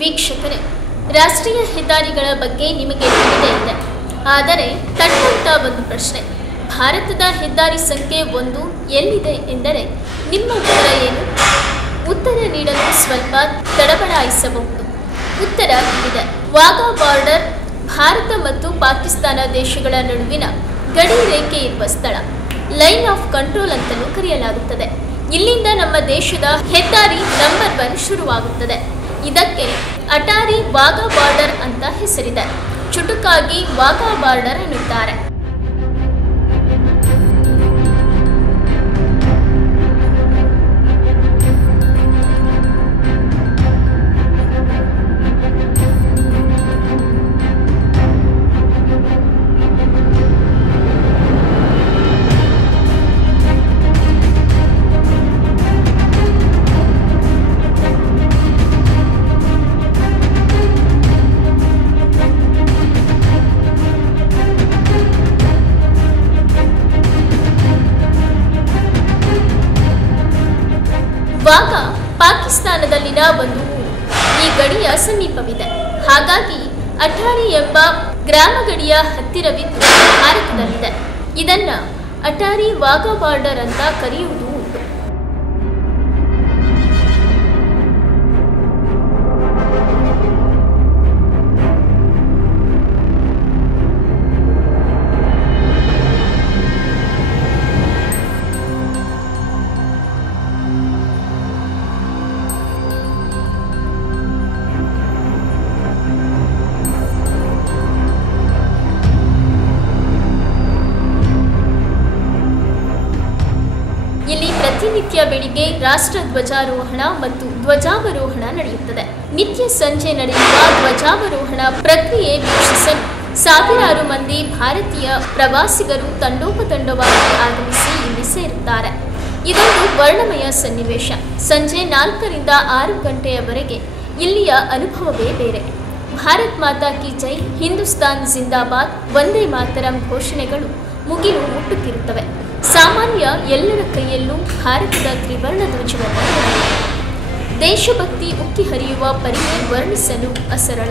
ವೀಕ್ಷಕರೇ, ರಾಷ್ಟ್ರೀಯ ಹೆದ್ದಾರಿಗಳ ಬಗ್ಗೆ ನಿಮಗೆ ತಿಳಿದೇ ಇದೆ. ಆದರೆ ತಟ್ಟಂತ ಒಂದು ಪ್ರಶ್ನೆ, ಭಾರತದ ಹೆದ್ದಾರಿ ಸಂಖ್ಯೆ 1 ಎಲ್ಲಿದೆ ಎಂದರೆ ನಿಮ್ಮ ಉತ್ತರ ಏನು? ಉತ್ತರ ನೀಡಲು ಸ್ವಲ್ಪ ತಡಬಡಾಯಿಸಬಹುದು. ಉತ್ತರ ಇಲ್ಲಿದೆ. ವಾಘಾ ಬಾರ್ಡರ್ ಭಾರತ ಮತ್ತು ಪಾಕಿಸ್ತಾನ ದೇಶಗಳ ನಡುವಿನ ಗಡಿ ರೇಖೆ ಇರುವ ಸ್ಥಳ. ಲೈನ್ ಆಫ್ ಕಂಟ್ರೋಲ್ ಅಂತಲೂ ಕರೆಯಲಾಗುತ್ತದೆ. ಇಲ್ಲಿಂದ ನಮ್ಮ ದೇಶದ ಹೆದ್ದಾರಿ ನಂಬರ್ 1 ಶುರುವಾಗುತ್ತದೆ. ಇದಕ್ಕೆ ಅಟಾರಿ ವಾಘಾ ಬಾರ್ಡರ್ ಅಂತ ಹೆಸರಿದೆ. ಚುಟುಕಾಗಿ ವಾಘಾ ಬಾರ್ಡರ್ ಎನ್ನುತ್ತಾರೆ. ವಾಘಾ ಪಾಕಿಸ್ತಾನದಲ್ಲಿನ ಒಂದು ಊರು. ಈ ಗಡಿಯ ಸಮೀಪವಿದೆ. ಹಾಗಾಗಿ ಅಟಾರಿ ಎಂಬ ಗ್ರಾಮ ಗಡಿಯ ಹತ್ತಿರವಿದ್ದು ಭಾರತದಲ್ಲಿದೆ. ಇದನ್ನ ಅಟಾರಿ ವಾಘಾ ಬಾರ್ಡರ್ ಅಂತ ಕರೆಯುವುದು ಉಂಟು. ಇಲ್ಲಿ ಪ್ರತಿನಿತ್ಯ ಬೆಳಿಗ್ಗೆ ರಾಷ್ಟ್ರ ಧ್ವಜಾರೋಹಣ ಮತ್ತು ಧ್ವಜಾವರೋಹಣ ನಡೆಯುತ್ತದೆ. ನಿತ್ಯ ಸಂಜೆ ನಡೆಯುವ ಧ್ವಜಾವರೋಹಣ ಪ್ರಕ್ರಿಯೆ ವೀಕ್ಷಿಸಲು ಸಾವಿರಾರು ಮಂದಿ ಭಾರತೀಯ ಪ್ರವಾಸಿಗರು ತಂಡೋಪತಂಡವಾಗಿ ಆಗಮಿಸಿ ಇಲ್ಲಿ ಸೇರುತ್ತಾರೆ. ಇದೊಂದು ವರ್ಣಮಯ ಸನ್ನಿವೇಶ. ಸಂಜೆ 4 ರಿಂದ 6 ಗಂಟೆಯವರೆಗೆ ಇಲ್ಲಿಯ ಅನುಭವವೇ ಬೇರೆ. ಭಾರತ್ ಮಾತಾ ಕಿ ಜೈ, ಹಿಂದೂಸ್ತಾನ್ ಜಿಂದಾಬಾದ್, ವಂದೇ ಮಾತರಂ ಘೋಷಣೆಗಳು ಮುಗಿಲು ಮುಟ್ಟುತ್ತಿರುತ್ತವೆ. ಸಾಮಾನ್ಯ ಎಲ್ಲರ ಕೈಯಲ್ಲೂ ಭಾರತದ ತ್ರಿವರ್ಣ ಧ್ವಜವನ್ನು ದೇಶಭಕ್ತಿ ಉಕ್ಕಿ ಹರಿಯುವ ಪರಿಯೇ ವರ್ಣಿಸಲು ಅಸರಳ.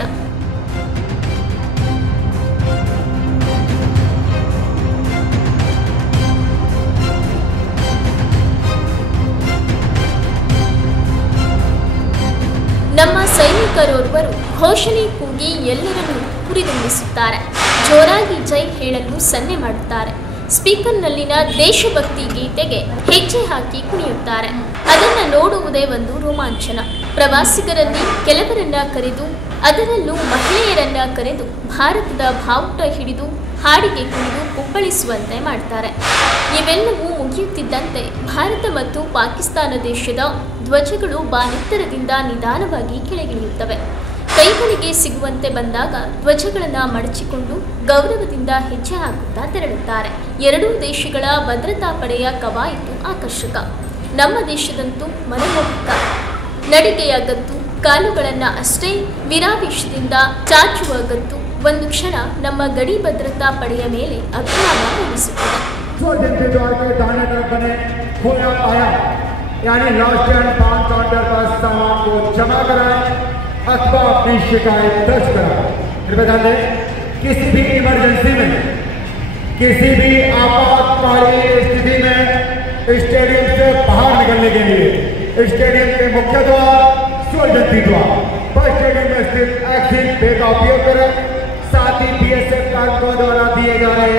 ನಮ್ಮ ಸೈನಿಕರೋರ್ವರು ಘೋಷಣೆ ಕೂಗಿ ಎಲ್ಲರನ್ನೂ ಹುರಿದುಂಬಿಸುತ್ತಾರೆ. ಜೋರಾಗಿ ಜೈ ಹೇಳಲು ಸನ್ನೆ ಮಾಡುತ್ತಾರೆ. ಸ್ಪೀಕರ್ನಲ್ಲಿನ ದೇಶಭಕ್ತಿ ಗೀತೆಗೆ ಹೆಜ್ಜೆ ಹಾಕಿ ಕುಣಿಯುತ್ತಾರೆ. ಅದನ್ನು ನೋಡುವುದೇ ಒಂದು ರೋಮಾಂಚನ. ಪ್ರವಾಸಿಗರಲ್ಲಿ ಕೆಲವರನ್ನ ಕರೆದು, ಅದರಲ್ಲೂ ಮಹಿಳೆಯರನ್ನ ಕರೆದು ಭಾರತದ ಬಾವುಟ ಹಿಡಿದು ಹಾಡಿಗೆ ಕುಣಿದು ಕುಪ್ಪಳಿಸುವಂತೆ ಮಾಡ್ತಾರೆ. ಇವೆಲ್ಲವೂ ಮುಗಿಯುತ್ತಿದ್ದಂತೆ ಭಾರತ ಮತ್ತು ಪಾಕಿಸ್ತಾನ ದೇಶದ ಧ್ವಜಗಳು ಬಾನೆತ್ತರದಿಂದ ನಿಧಾನವಾಗಿ ಕೆಳಗಿಳಿಯುತ್ತವೆ. ಕೈಗಳಿಗೆ ಸಿಗುವಂತೆ ಬಂದಾಗ ಧ್ವಜಗಳನ್ನು ಮಡಚಿಕೊಂಡು ಗೌರವದಿಂದ ಹೆಜ್ಜೆ ಹಾಕುತ್ತಾ ತೆರಳುತ್ತಾರೆ. ಎರಡೂ ದೇಶಗಳ ಭದ್ರತಾ ಪಡೆಯ ಕವಾಯಿತು ಆಕರ್ಷಕ. ನಮ್ಮ ದೇಶದಂತೂ ಮನಮೋಹಕ. ನಡಿಗೆಯ ಗತ್ತು, ಕಾಲುಗಳನ್ನು ಅಷ್ಟೇ ವಿರಾವೇಶದಿಂದ ಚಾಚುವ ಗತ್ತು ಒಂದು ಕ್ಷಣ ನಮ್ಮ ಗಡಿ ಭದ್ರತಾ ಪಡೆಯ ಮೇಲೆ ಅಭಿಮಾನ ಮೂಡಿಸುತ್ತದೆ. अथवा अपनी शिकायत दर्ज करा। बता दें, किसी भी इमरजेंसी में, किसी भी आपातकालीन स्थिति में स्टेडियम से बाहर निकलने के लिए स्टेडियम के मुख्य द्वार, स्वजंती द्वार पर स्टेडियम में स्थित एक्सिट वे का उपयोग करें। साथ ही BSF कार्मिकों द्वारा दिए जा रहे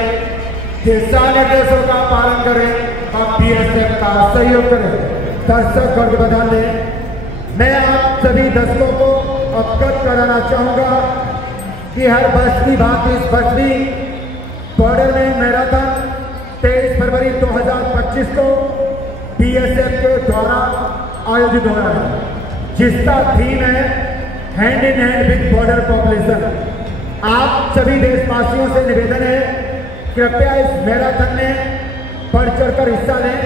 दिशा निर्देशों का पालन करें और BSF का सहयोग करें। दर्शक वर्ग बता दें, मैं आप सभी दर्शकों को अवगत कराना चाहूँगा कि हर वर्ष की भांति इस वर्ष भी बॉर्डर में मैराथन 23 फरवरी 2025 को BSF के द्वारा आयोजित हो रहा है, जिसका थीम है hand in hand with border population. आप सभी देशवासियों से निवेदन है, कृपया इस मैराथन में बढ़ चढ़कर हिस्सा लें।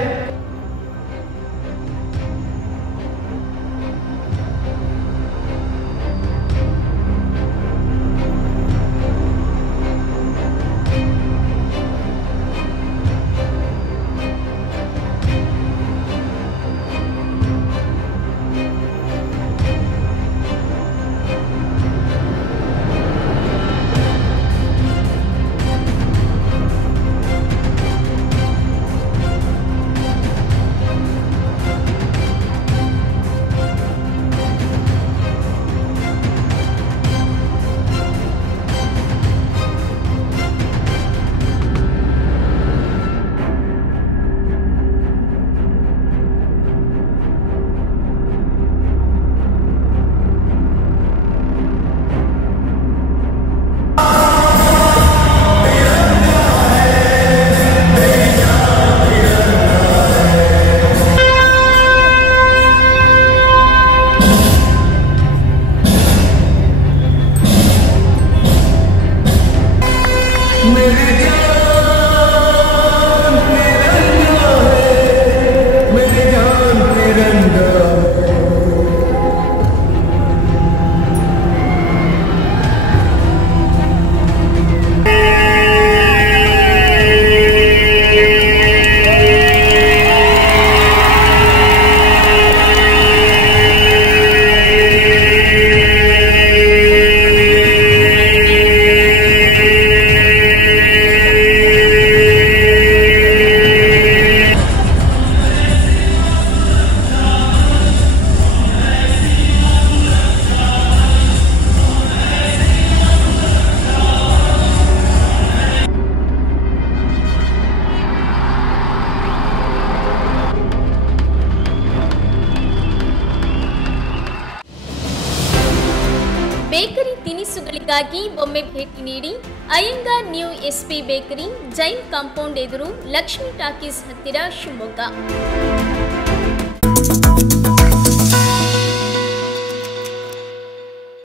ಅಪ್ಡೇಟ್ಗಾಗಿ ಒಮ್ಮೆ ಭೇಟಿ ನೀಡಿ Iyengar new SP bakery, Jain compound ಎದುರು, ಲಕ್ಷ್ಮೀ ಟಾಕೀಸ್ ಹತ್ತಿರ, ಶಿವಮೊಗ್ಗ.